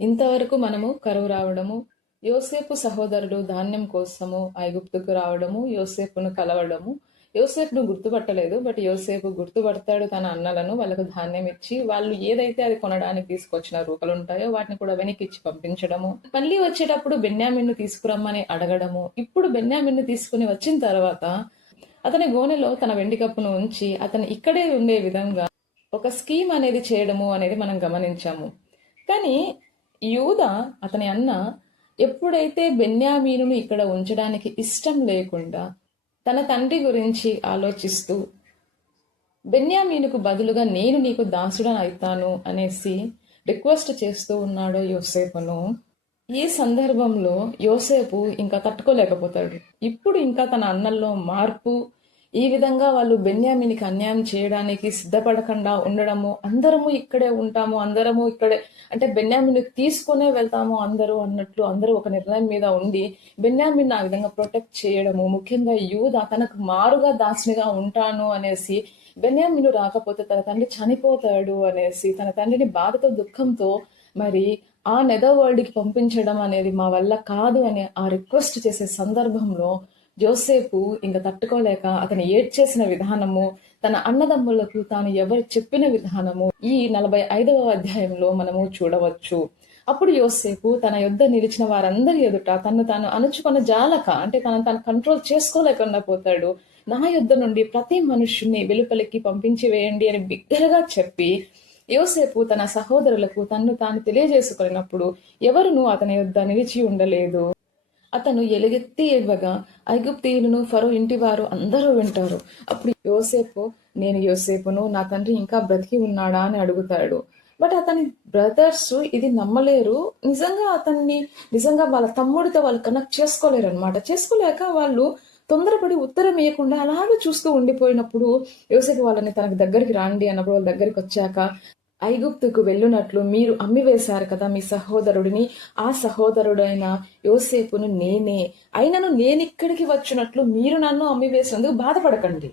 ఇంతవరకు మనము కరువు రావడము, యోసేపు సహోదరులు ధాన్యం కోసము ఐగుప్తుకు రావడము, యోసేపును కలవడము. యోసేపును గుర్తుపట్టలేదు, బట్ యోసేపు గుర్తుపడతాడు తన అన్నలను. వాళ్ళకు ధాన్యం ఇచ్చి, వాళ్ళు ఏదైతే అది కొనడానికి తీసుకొచ్చిన రూకలు ఉంటాయో వాటిని కూడా వెనక్కి ఇచ్చి పంపించడము. మళ్ళీ వచ్చేటప్పుడు బెన్యామిన్ను తీసుకురమ్మని అడగడము. ఇప్పుడు బెన్యామిన్ను తీసుకుని వచ్చిన తర్వాత అతని గోనెలో తన వెండి కప్పును ఉంచి అతను ఇక్కడే ఉండే విధంగా ఒక స్కీమ్ అనేది చేయడము అనేది మనం గమనించాము. కానీ యూదా అతని అన్న ఎప్పుడైతే బెన్యామీనును ఇక్కడ ఉంచడానికి ఇష్టం లేకుండా తన తండ్రి గురించి ఆలోచిస్తూ బెన్యామీనుకు బదులుగా నేను నీకు దాసుడని అవుతాను అనేసి రిక్వెస్ట్ చేస్తూ ఉన్నాడు యోసేపును. ఈ సందర్భంలో యోసేపు ఇంకా తట్టుకోలేకపోతాడు. ఇప్పుడు ఇంకా తన అన్నల్లో మార్పు, ఈ విధంగా వాళ్ళు బెన్యామినికి అన్యాయం చేయడానికి సిద్ధపడకుండా ఉండడము, అందరము ఇక్కడే ఉంటాము, అందరము ఇక్కడే అంటే బెన్యామిని తీసుకునే వెళ్తాము అందరూ అన్నట్లు అందరూ ఒక నిర్ణయం మీద ఉండి బెన్యామిన్ ఆ విధంగా ప్రొటెక్ట్ చేయడము, ముఖ్యంగా యూదా తనకు మారుగా దాసునిగా ఉంటాను అనేసి, బెన్యామిను రాకపోతే తన తండ్రి చనిపోతాడు అనేసి తన తండ్రిని బాధతో దుఃఖంతో మరి ఆ నెదర్ వరల్డ్కి పంపించడం అనేది మా వల్ల కాదు అని ఆ రిక్వెస్ట్ చేసే సందర్భంలో జోసేపు ఇంకా తట్టుకోలేక అతను ఏడ్చేసిన విధానము, తన అన్నదమ్ములకు తాను ఎవరు చెప్పిన విధానము ఈ 45వ అధ్యాయంలో మనము చూడవచ్చు. అప్పుడు యోసేపు తన యొద్ద నిలిచిన వారందరి ఎదుట తను తాను అణుచుకున్న జాలక అంటే తను కంట్రోల్ చేసుకోలేకుండా పోతాడు. నా యొద్ద నుండి ప్రతి మనుష్యుని వెలుపలికి పంపించి వేయండి అని బిగ్గరగా చెప్పి యోసేపు తన సహోదరులకు తన్ను తాను తెలియజేసుకున్నప్పుడు ఎవరునూ అతని యొద్ద నిలిచి ఉండలేదు. అతను ఎలుగెత్తి ఇవ్వగా ఐగుప్తీయులను ఫరో ఇంటి వారు అందరూ వింటారు. అప్పుడు యోసేపు, నేను యోసేపును, నా తండ్రి ఇంకా బ్రతికి ఉన్నాడా అని అడుగుతాడు. బట్ అతని బ్రదర్స్ ఇది నమ్మలేరు. నిజంగా వాళ్ళ తమ్ముడితో వాళ్ళు కనెక్ట్ చేసుకోలేరు అనమాట. చేసుకోలేక వాళ్ళు తొందరపడి ఉత్తరం ఇవ్వకుండా అలాగే చూస్తూ ఉండిపోయినప్పుడు యోసేపు వాళ్ళని తనకు దగ్గరికి రాండి అన్నప్పుడు వాళ్ళ దగ్గరికి వచ్చాక, ఐగుప్తుకు వెళ్ళునట్లు మీరు అమ్మివేశారు కదా మీ సహోదరుడిని, ఆ సహోదరుడైన యోసేపును నేనే, అయినను నేనిక్కడికి వచ్చినట్లు మీరు నన్ను అమ్మివేసినందుకు బాధపడకండి.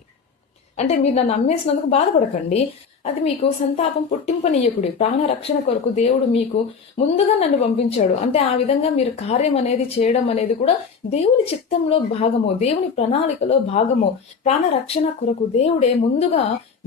అంటే మీరు నన్ను అమ్మేసినందుకు బాధపడకండి, అది మీకు సంతాపం పుట్టింపనీయకుడి. ప్రాణ రక్షణ కొరకు దేవుడు మీకు ముందుగా నన్ను పంపించాడు. అంటే ఆ విధంగా మీరు కార్యం అనేది చేయడం అనేది కూడా దేవుని చిత్తంలో భాగము, దేవుని ప్రణాళికలో భాగము. ప్రాణ రక్షణ కొరకు దేవుడే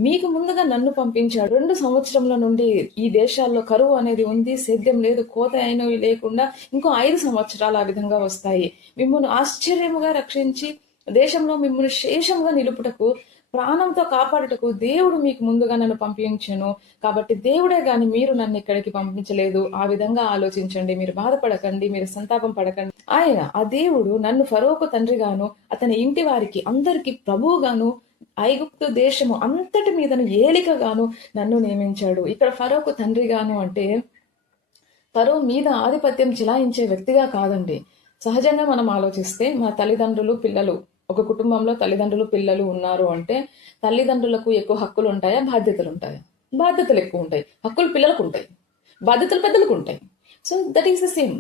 మీకు ముందుగా నన్ను పంపించాడు. 2 సంవత్సరముల నుండి ఈ దేశాల్లో కరువు అనేది ఉంది, సేద్యం లేదు, కోత అయినవి లేకుండా ఇంకో 5 సంవత్సరాలు ఆ విధంగా వస్తాయి. మిమ్మల్ని ఆశ్చర్యముగా రక్షించి దేశంలో మిమ్మల్ని శేషంగా నిలుపుటకు, ప్రాణంతో కాపాడుటకు దేవుడు మీకు ముందుగా నన్ను పంపించాను. కాబట్టి దేవుడే గాని మీరు నన్ను ఇక్కడికి పంపించలేదు. ఆ విధంగా ఆలోచించండి, మీరు బాధపడకండి, మీరు సంతాపం పడకండి. ఆ దేవుడు నన్ను ఫరోకు తండ్రిగాను అతని ఇంటి వారికి అందరికి ప్రభువుగాను ఐగుప్తు దేశము అంతటి మీదను ఏలికగాను నన్ను నియమించాడు. ఇక్కడ ఫరోకు తండ్రిగాను అంటే ఫరో మీద ఆధిపత్యం చిలాయించే వ్యక్తిగా కాదండి. సహజంగా మనం ఆలోచిస్తే మన తల్లిదండ్రులు పిల్లలు, ఒక కుటుంబంలో తల్లిదండ్రులు పిల్లలు ఉన్నారు అంటే తల్లిదండ్రులకు ఎక్కువ హక్కులు ఉంటాయా, బాధ్యతలు ఉంటాయా? బాధ్యతలు ఎక్కువ ఉంటాయి. హక్కులు పిల్లలకు ఉంటాయి, బాధ్యతలు పెద్దలకు ఉంటాయి. So that is the same.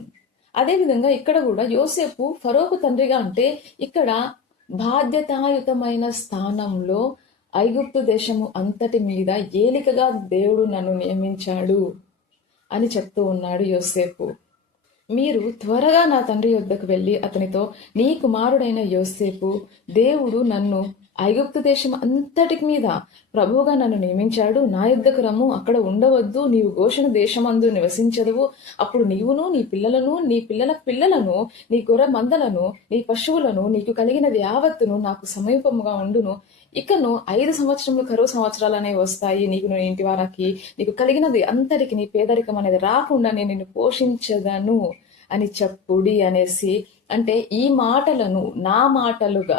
అదేవిధంగా ఇక్కడ కూడా యోసేపు ఫరోకు తండ్రిగా అంటే ఇక్కడ బాధ్యతాయుతమైన స్థానంలో ఐగుప్తు దేశము అంతటి మీద ఏలికగా దేవుడు నన్ను నియమించాడు అని చెప్తూ ఉన్నాడు యోసేపు. మీరు త్వరగా నా తండ్రి యొద్దకు వెళ్ళి అతనితో, నీ కుమారుడైన యోసేపు దేవుడు నన్ను ఐగుప్తు దేశం అంతటి మీద ప్రభువుగా నన్ను నియమించాడు, నా యుద్ధకు రమ్ము, అక్కడ ఉండవద్దు, నీవు గోషణ దేశమందు నివసించదువు, అప్పుడు నీవును నీ పిల్లలను నీ పిల్లల పిల్లలను నీ గొర్రె మందలను నీ పశువులను నీకు కలిగినది యావత్తును నాకు సమీపముగా ఉండును. ఇకను 5 సంవత్సరములు కరువు సంవత్సరాలు అనేవి వస్తాయి, నీకు నీ ఇంటి వారికి నీకు కలిగినది అంతటికి నీ పేదరికం అనేది రాకుండా నేను నిన్ను పోషించదను అని చెప్పుడి అనేసి, అంటే ఈ మాటలను నా మాటలుగా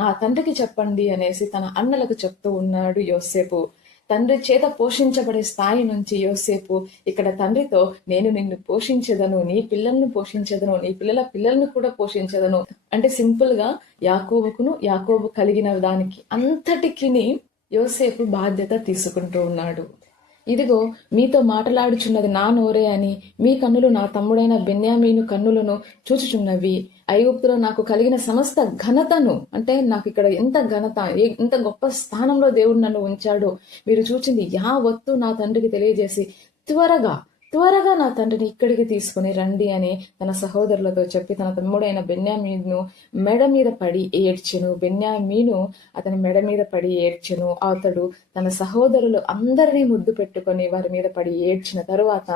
నా తండ్రికి చెప్పండి అనేసి తన అన్నలకు చెప్తూ ఉన్నాడు యోసేపు. తండ్రి చేత పోషించబడే స్థాయి నుంచి యోసేపు ఇక్కడ తండ్రితో, నేను నిన్ను పోషించదను, నీ పిల్లల్ని పోషించదను, నీ పిల్లల పిల్లల్ని కూడా పోషించదను అంటే సింపుల్ గా యాకోబు కలిగిన దానికి అంతటికి యోసేపు బాధ్యత తీసుకుంటూ ఉన్నాడు. ఇదిగో మీతో మాట్లాడుచున్నది నా నోరే అని మీ కన్నులు నా తమ్ముడైన బెన్యామీను కన్నులను చూచుచున్నవి. ఐగుప్తులో నాకు కలిగిన సమస్త ఘనతను, అంటే నాకు ఇక్కడ ఎంత ఘనత, ఎంత గొప్ప స్థానంలో దేవుడు నన్ను ఉంచాడో మీరు చూచింది యావత్తు నా తండ్రికి తెలియజేసి త్వరగా త్వరగా నా తండ్రిని ఇక్కడికి తీసుకుని రండి అని తన సహోదరులతో చెప్పి తన తమ్ముడైన బెన్యామీను మెడ మీద పడి ఏడ్చెను. బెన్యామీను అతని మెడ మీద పడి ఏడ్చెను. అతడు తన సహోదరులు అందరినీ ముద్దు పెట్టుకొని వారి మీద పడి ఏడ్చిన తరువాత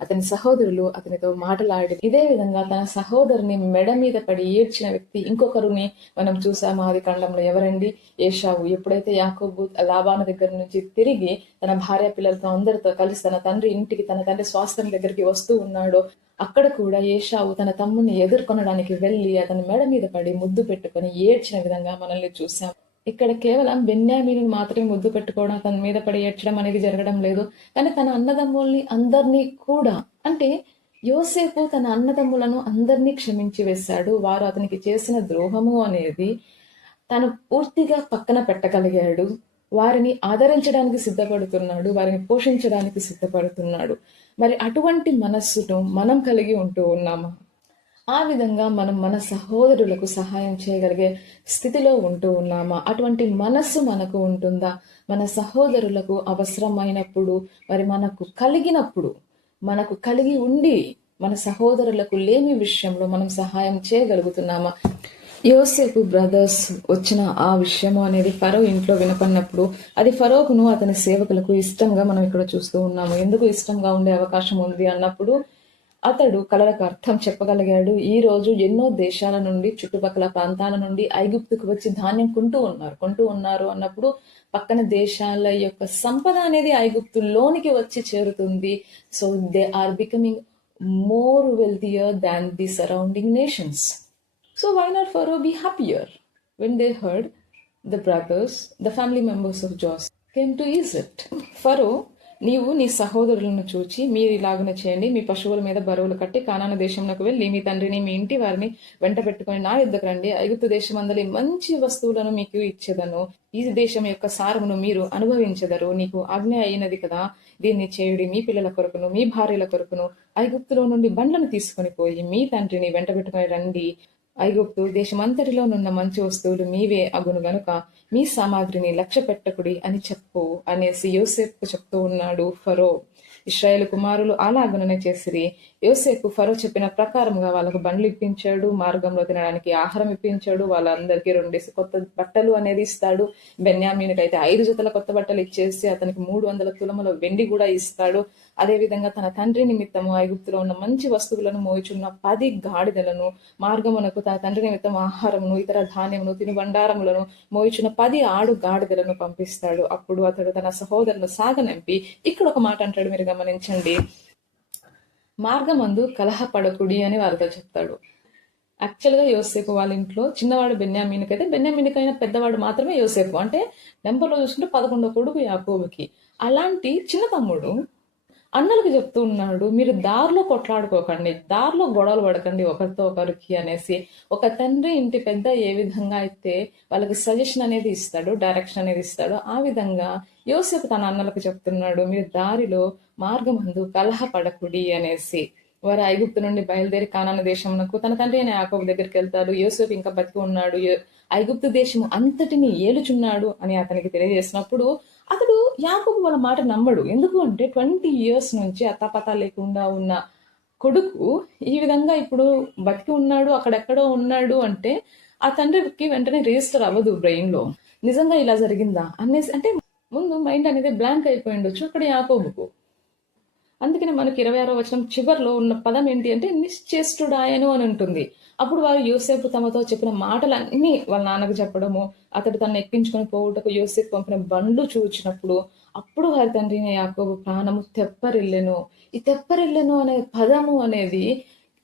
అతని సహోదరులు అతనితో మాట్లాడి, ఇదే విధంగా తన సహోదరుని మెడ మీద పడి ఏడ్చిన వ్యక్తి ఇంకొకరుని మనం చూసాము ఆది కాండంలో. ఎవరండి? ఏషావు. ఎప్పుడైతే యాకోబు లాబాను దగ్గర నుంచి తిరిగి తన భార్య పిల్లలతో అందరితో కలిసి తన తండ్రి ఇంటికి, తన తండ్రి స్వాస్థ్యం దగ్గరికి వస్తూ ఉన్నాడో, అక్కడ కూడా ఏషావు తన తమ్ముని ఎదుర్కొనడానికి వెళ్లి అతని మెడ మీద పడి ముద్దు పెట్టుకొని ఏడ్చిన విధంగా మనల్ని చూసాం. ఇక్కడ కేవలం బెన్యామీను మాత్రమే ముద్దు పెట్టుకోవడం, అతని మీద పడి ఏడ్చడం అనేది జరగడం లేదు. కానీ తన అన్నదమ్ముల్ని అందరినీ కూడా, అంటే యోసేపు తన అన్నదమ్ములను అందరినీ క్షమించి వేశాడు. వారు అతనికి చేసిన ద్రోహము అనేది తను పూర్తిగా పక్కన పెట్టగలిగాడు. వారిని ఆదరించడానికి సిద్ధపడుతున్నాడు, వారిని పోషించడానికి సిద్ధపడుతున్నాడు. మరి అటువంటి మనస్సును మనం కలిగి ఉంటూ ఉన్నామా? ఆ విధంగా మనం మన సహోదరులకు సహాయం చేయగలిగే స్థితిలో ఉంటూ ఉన్నామా? అటువంటి మనస్సు మనకు ఉంటుందా? మన సహోదరులకు అవసరమైనప్పుడు, మరి మనకు కలిగినప్పుడు, మనకు కలిగి ఉండి మన సహోదరులకు లేని విషయంలో మనం సహాయం చేయగలుగుతున్నామా? యోసేపు బ్రదర్స్ వచ్చిన ఆ విషయము అనేది ఫరో ఇంట్లో వినపడినప్పుడు అది ఫరోకును అతని సేవకులకు ఇష్టంగా మనం ఇక్కడ చూస్తూ ఉన్నాము. ఎందుకు ఇష్టంగా ఉండే అవకాశం ఉంది అన్నప్పుడు అతడు కలలకు అర్థం చెప్పగలిగాడు. ఈ రోజు ఎన్నో దేశాల నుండి, చుట్టుపక్కల ప్రాంతాల నుండి ఐగుప్తుకు వచ్చి ధాన్యం కొంటూ ఉన్నారు అన్నప్పుడు పక్కన దేశాల యొక్క సంపద అనేది ఐగుప్తులోనికి వచ్చి చేరుతుంది. So they are becoming more wealthier than the surrounding nations. So why not Pharaoh be happier when they heard the brothers, the family members of Joseph came to Egypt? Pharaoh, నీవు నీ సహోదరులను చూచి మీరు ఇలాగున చేయండి, మీ పశువుల మీద బరువులు కట్టి కానాను దేశంలోకి వెళ్ళి మీ తండ్రిని మీ ఇంటి వారిని వెంట పెట్టుకుని నా యుద్ధకు రండి. ఐగుప్తు దేశం అందలి మంచి వస్తువులను మీకు ఇచ్చేదను, ఈ దేశం యొక్క సారమును మీరు అనుభవించెదరు. నీకు ఆజ్ఞ అయినది కదా, దీన్ని చేయుడి. మీ పిల్లల కొరకును మీ భార్యల కొరకును ఐగుప్తులో నుండి బండ్లను తీసుకొని పోయి మీ తండ్రిని వెంట పెట్టుకుని రండి. ఐగుప్తు దేశమంతటిలోనున్న మంచి వస్తువులు మీవే అగును గనుక మీ సామాగ్రిని లక్ష్య పెట్టకుడి అని చెప్పు అనేసి యోసేపుకు చెప్తూ ఉన్నాడు ఫరో. ఇశ్రాయేలు కుమారులు అలాగుననే చేసిరి. యోసేపు ఫరో చెప్పిన ప్రకారంగా వాళ్ళకు బండ్లు ఇప్పించాడు, మార్గంలో తినడానికి ఆహారం ఇప్పించాడు, వాళ్ళందరికీ 2 కొత్త బట్టలు అనేది ఇస్తాడు. బెన్యామీనుకి అయితే 5 జతల కొత్త బట్టలు ఇచ్చేసి అతనికి 300 తులముల వెండి కూడా ఇస్తాడు. అదే విధంగా తన తండ్రి నిమిత్తము ఐగుప్తులో ఉన్న మంచి వస్తువులను మోయిచున్న 10 గాడిదలను, మార్గమునకు తన తండ్రి నిమిత్తం ఆహారమును, ఇతర ధాన్యమును, తినుబండారములను మోయిచున్న 10 ఆడు గాడిదలను పంపిస్తాడు. అప్పుడు అతడు తన సహోదరులను సాగనంపి ఇక్కడ ఒక మాట అంటాడు, మీరు గమనించండి. మార్గమందు కలహపడకుడి అని వారితో చెప్తాడు. యాక్చువల్గా యోసేపు వాళ్ళ ఇంట్లో చిన్నవాడు బెన్యామీనుకైతే, బెన్యామీనుకైనా పెద్దవాడు మాత్రమే యోసేపు. అంటే నెంబర్లో చూసుకుంటే 11వ కొడుకు యాకోబుకి. అలాంటి చిన్న తమ్ముడు అన్నలకు చెప్తూ ఉన్నాడు, మీరు దారిలో కొట్లాడుకోకండి, దారిలో గొడవలు పడకండి ఒకరితో ఒకరికి అనేసి. ఒక తండ్రి ఇంటి పెద్ద ఏ విధంగా అయితే వాళ్ళకి సజెషన్ అనేది ఇస్తాడు, డైరెక్షన్ అనేది ఇస్తాడు, ఆ విధంగా యోసేపు తన అన్నలకు చెప్తున్నాడు, మీరు దారిలో మార్గమందు కలహపడకుడి అనేసి. వారు ఐగుప్తు నుండి బయలుదేరి కానాను దేశమునకు తన తండ్రి అయిన యాకోబు దగ్గరికి వెళ్తారు. యోసేపు ఇంకా బతికి ఉన్నాడు, ఐగుప్తు దేశం అంతటిని ఏలుచున్నాడు అని అతనికి తెలియజేసినప్పుడు అతడు యాకోబు వాళ్ళ మాట నమ్మడు. ఎందుకు అంటే 20 years నుంచి అత్తాపతా లేకుండా ఉన్న కొడుకు ఈ విధంగా ఇప్పుడు బతికి ఉన్నాడు, అక్కడెక్కడో ఉన్నాడు అంటే ఆ తండ్రికి వెంటనే రిజిస్టర్ అవ్వదు బ్రెయిన్ లో. నిజంగా ఇలా జరిగిందా అనేసి, అంటే ముందు మైండ్ అనేది బ్లాంక్ అయిపోయి ఉండొచ్చు అక్కడ యాకోబుకు. అందుకని మనకి 26వ వచనం చివరిలో ఉన్న పదం ఏంటి అంటే నిశ్చేష్టుడాయను అని ఉంటుంది. అప్పుడు వారు యోసేపు తమతో చెప్పిన మాటలన్నీ వాళ్ళ నాన్నకు చెప్పడము, అతడు తనను ఎక్కించుకొని పోవుటకు యోసేపు పంపిన బండ్లు చూచినప్పుడు అప్పుడు వారి తండ్రిని యాకోబు ప్రాణము తెప్పరిల్లెను. ఈ తెప్పరిల్లెను అనే పదము అనేది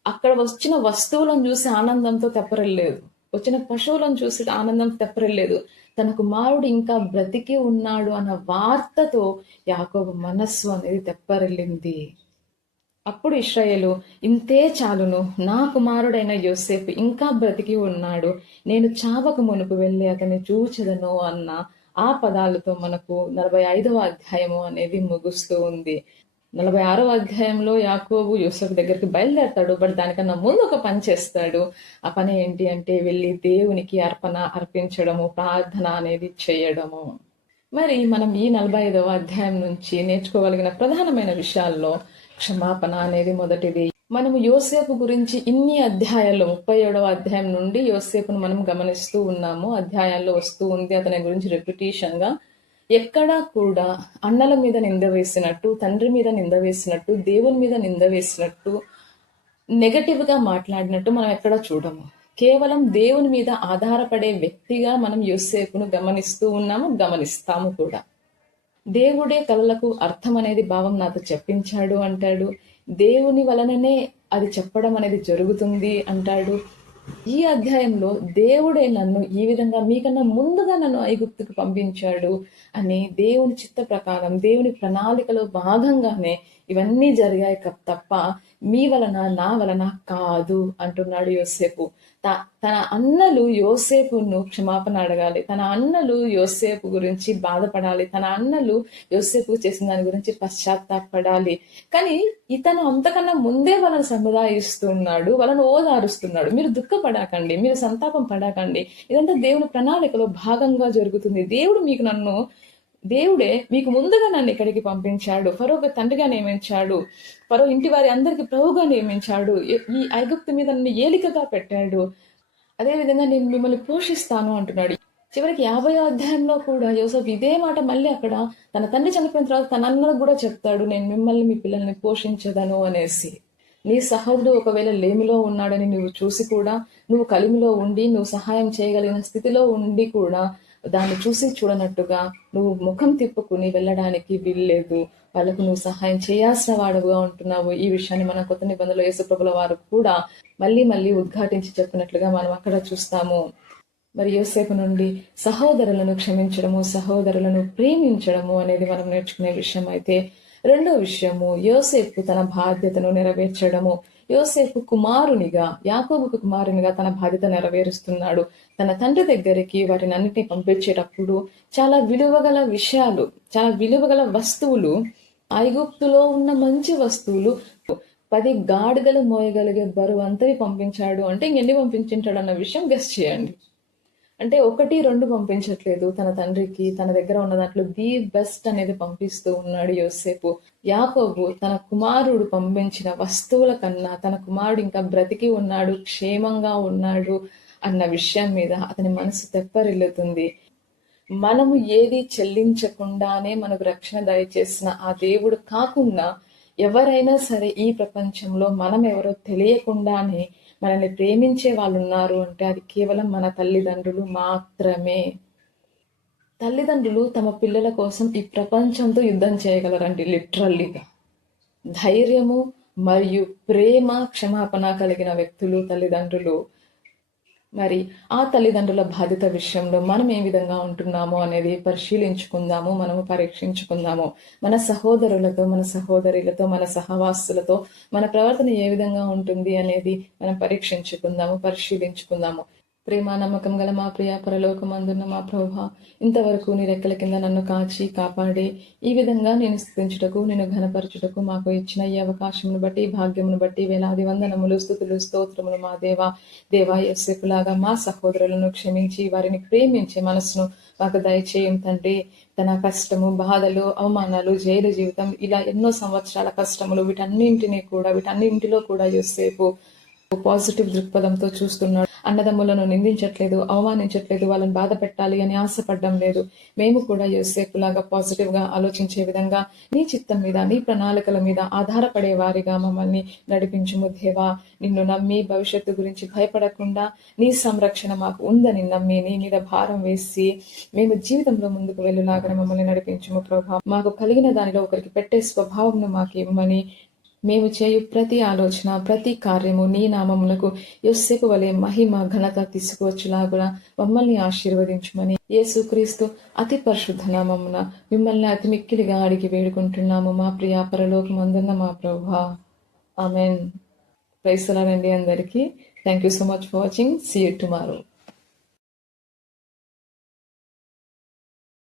అక్కడ వచ్చిన వస్తువులను చూసి ఆనందంతో తెప్పరిల్లేదు, వచ్చిన పశువులను చూసి ఆనందం తెప్పరిల్లేదు. తన కుమారుడు ఇంకా బ్రతికి ఉన్నాడు అన్న వార్తతో యాకోబు మనస్సు అనేది తెప్పరిల్లింది. అప్పుడు ఇశ్రాయేలు, ఇంతే చాలును, నా కుమారుడైన యోసేపు ఇంకా బ్రతికి ఉన్నాడు, నేను చావక మునుపు వెళ్ళి అతన్ని చూచెదను అన్న ఆ పదాలతో మనకు 45వ అధ్యాయము అనేది ముగుస్తూ ఉంది. 46వ అధ్యాయంలో యాకోబు యోసేపు దగ్గరికి బయలుదేరతాడు. బట్ దానికన్నా ముందు ఒక పని చేస్తాడు. ఆ పని ఏంటి అంటే వెళ్ళి దేవునికి అర్పించడము, ప్రార్థన అనేది చేయడము. మరి మనం ఈ 45వ అధ్యాయం నుంచి నేర్చుకోగలిగిన ప్రధానమైన విషయాల్లో క్షమాపణ అనేది మొదటిది. మనము యోసేపు గురించి ఇన్ని అధ్యాయాల్లో 37వ అధ్యాయం నుండి యోసేపును మనం గమనిస్తూ ఉన్నాము. అధ్యాయాల్లో వస్తూ ఉంది అతని గురించి రెప్యుటేషన్ గా. ఎక్కడా కూడా అన్నల మీద నింద వేసినట్టు, తండ్రి మీద నింద వేసినట్టు, దేవుని మీద నింద వేసినట్టు, నెగటివ్ గా మాట్లాడినట్టు మనం ఎక్కడా చూడము. కేవలం దేవుని మీద ఆధారపడే వ్యక్తిగా మనం యోసేపును గమనిస్తూ ఉన్నాము, గమనిస్తాము కూడా. దేవుడే కలలకు అర్థం అనేది భావం నాతో చెప్పించాడు అంటాడు. దేవుని వలననే అది చెప్పడం అనేది జరుగుతుంది అంటాడు. ఈ అధ్యాయంలో దేవుడే నన్ను ఈ విధంగా మీకన్నా ముందుగా నన్ను ఐగుప్తుకు పంపించాడు అని దేవుని చిత్త ప్రకారం, దేవుని ప్రణాళికలో భాగంగానే ఇవన్నీ జరిగాయి తప్ప మీ వలన నా వలన కాదు అంటున్నాడు యోసేపు. తన అన్నలు యోసేపును క్షమాపణ అడగాలి, తన అన్నలు యోసేపు గురించి బాధపడాలి, తన అన్నలు యోసేపు చేసిన దాని గురించి పశ్చాత్తాపడాలి. కానీ ఇతను అంతకన్నా ముందే వాళ్ళని సముదాయిస్తున్నాడు, వాళ్ళని ఓదారుస్తున్నాడు. మీరు దుఃఖపడకండి, మీరు సంతాపం పడకండి, ఇదంతా దేవుని ప్రణాళికలో భాగంగా జరుగుతుంది. దేవుడే మీకు ముందుగా నన్ను ఇక్కడికి పంపించాడు, ఫరోకు తండ్రిగా నియమించాడు, ఫరో ఇంటి వారి అందరికి ప్రభుగా నియమించాడు, ఈ ఐగుప్తు మీద నన్ను ఏలికగా పెట్టాడు, అదేవిధంగా నేను మిమ్మల్ని పోషిస్తాను అంటున్నాడు. చివరికి 50వ అధ్యాయంలో కూడా యోసేపు ఇదే మాట మళ్ళీ అక్కడ తన తండ్రి చనిపోయిన తర్వాత తన అన్నలకు కూడా చెప్తాడు, నేను మిమ్మల్ని మీ పిల్లల్ని పోషించదను అనేసి. నీ సహోదరుడు ఒకవేళ లేమిలో ఉన్నాడని నువ్వు చూసి కూడా, నువ్వు కలిమిలో ఉండి నువ్వు సహాయం చేయగలిగిన స్థితిలో ఉండి కూడా దాన్ని చూసి చూడనట్టుగా నువ్వు ముఖం తిప్పుకుని వెళ్ళడానికి వీల్లేదు. వాళ్ళకు నువ్వు సహాయం చేయాల్సిన వాడుగా ఉంటున్నావు. ఈ విషయాన్ని మన కొత్త నిబంధనలో యేసుప్రభుల వారు కూడా మళ్ళీ ఉద్ఘాటించి చెప్పినట్లుగా మనం అక్కడ చూస్తాము. మరి యోసేపు నుండి సహోదరులను క్షమించడము, సహోదరులను ప్రేమించడము అనేది మనం నేర్చుకునే విషయం. అయితే రెండో విషయము, యోసేపు తన బాధ్యతను నెరవేర్చడము. యోసేపు కుమారునిగా, యాకోబుకు కుమారునిగా తన బాధ్యత నెరవేరుస్తున్నాడు. తన తండ్రి దగ్గరికి వాటిని అన్నిటిని పంపించేటప్పుడు చాలా విలువగల విషయాలు, చాలా విలువగల వస్తువులు, ఐగుప్తులో ఉన్న మంచి వస్తువులు, 10 గాడిదలు మోయగలిగే బరువు అంతవి పంపించాడు. అంటే ఇంకెన్ని పంపించింటాడు అన్న విషయం గెస్ చేయండి. అంటే 1, 2 పంపించట్లేదు. తన తండ్రికి తన దగ్గర ఉన్న దాంట్లో ది బెస్ట్ అనేది పంపిస్తూ ఉన్నాడు యోసేపు. యాకోబు తన కుమారుడు పంపించిన వస్తువుల కన్నా తన కుమారుడు ఇంకా బ్రతికి ఉన్నాడు, క్షేమంగా ఉన్నాడు అన్న విషయం మీద అతని మనసు తెప్పరిల్లుతుంది. మనము ఏది చెల్లించకుండానే మనకు రక్షణ దయచేసిన ఆ దేవుడు కాకుండా ఎవరైనా సరే ఈ ప్రపంచంలో మనం ఎవరో తెలియకుండానే మనల్ని ప్రేమించే వాళ్ళు ఉన్నారు అంటే అది కేవలం మన తల్లిదండ్రులు మాత్రమే. తల్లిదండ్రులు తమ పిల్లల కోసం ఈ ప్రపంచంతో యుద్ధం చేయగలరండి, లిటరల్లీగా. ధైర్యము మరియు ప్రేమ, క్షమాపణ కలిగిన వ్యక్తులు తల్లిదండ్రులు. మరి ఆ తల్లిదండ్రుల బాధ్యత విషయంలో మనం ఏ విధంగా ఉంటున్నామో అనేది పరిశీలించుకుందాము, మనము పరీక్షించుకుందాము. మన సహోదరులతో, మన సహోదరులతో, మన సహవాసులతో మన ప్రవర్తన ఏ విధంగా ఉంటుంది అనేది మనం పరీక్షించుకుందాము, పరిశీలించుకుందాము. ప్రేమ నమ్మకం గల మా ప్రియ పరలోకమందున్న మా ప్రభువా, ఇంతవరకు నీ రెక్కల కింద నన్ను కాచి కాపాడి ఈ విధంగా నేను స్తుతించుటకు, నేను ఘనపరచుటకు మాకు ఇచ్చిన ఈ అవకాశమును బట్టి, భాగ్యమును బట్టి వేలాది వందనములు, స్తుతులు, స్తోత్రములు మా దేవా యేసేపులాగా మా సహోదరులను క్షమించి వారిని ప్రేమించే మనసును మాకు దయచేయం తండ్రి. తన కష్టము, బాధలు, అవమానాలు, జైలు జీవితం, ఇలా ఎన్నో సంవత్సరాల కష్టములు, వీటన్నింటిలో కూడా యోసేపు పాజిటివ్ దృక్పథంతో చూస్తున్నాడు. అన్నదమ్ములను నిందించట్లేదు, అవమానించట్లేదు, వాళ్ళని బాధ పెట్టాలి అని ఆశపడడం లేదు. మేము కూడా యోసేపులాగా పాజిటివ్ గా ఆలోచించే విధంగా నీ చిత్తం మీద, నీ ప్రణాళికల మీద ఆధారపడే వారిగా మమ్మల్ని నడిపించుము దేవా. నిన్ను నమ్మి భవిష్యత్తు గురించి భయపడకుండా నీ సంరక్షణ మాకు ఉందని నమ్మి నీ మీద భారం వేసి మేము జీవితంలో ముందుకు వెళ్ళులాగా మమ్మల్ని నడిపించుము ప్రభా. మాకు కలిగిన దానిలో ఒకరికి పెట్టే స్వభావంను మాకు ఇమ్మని, మేము చేయు ప్రతి ఆలోచన, ప్రతి కార్యము నీ నామమునకు యోసేపు వలె మహిమ, ఘనత తీసుకువచ్చులాగున మమ్మల్ని ఆశీర్వదించుమని యేసుక్రీస్తు అతి పరిశుద్ధ నామమున మిమ్మల్ని అతి మిక్కిలిగా అడిగి వేడుకుంటున్నాము మా ప్రియ పరలోకమందున్న మా ప్రభువా. ఆమెన్. ప్రైజ్ ది లార్డ్ అండి అందరికీ. Thank you so much for watching. See you tomorrow.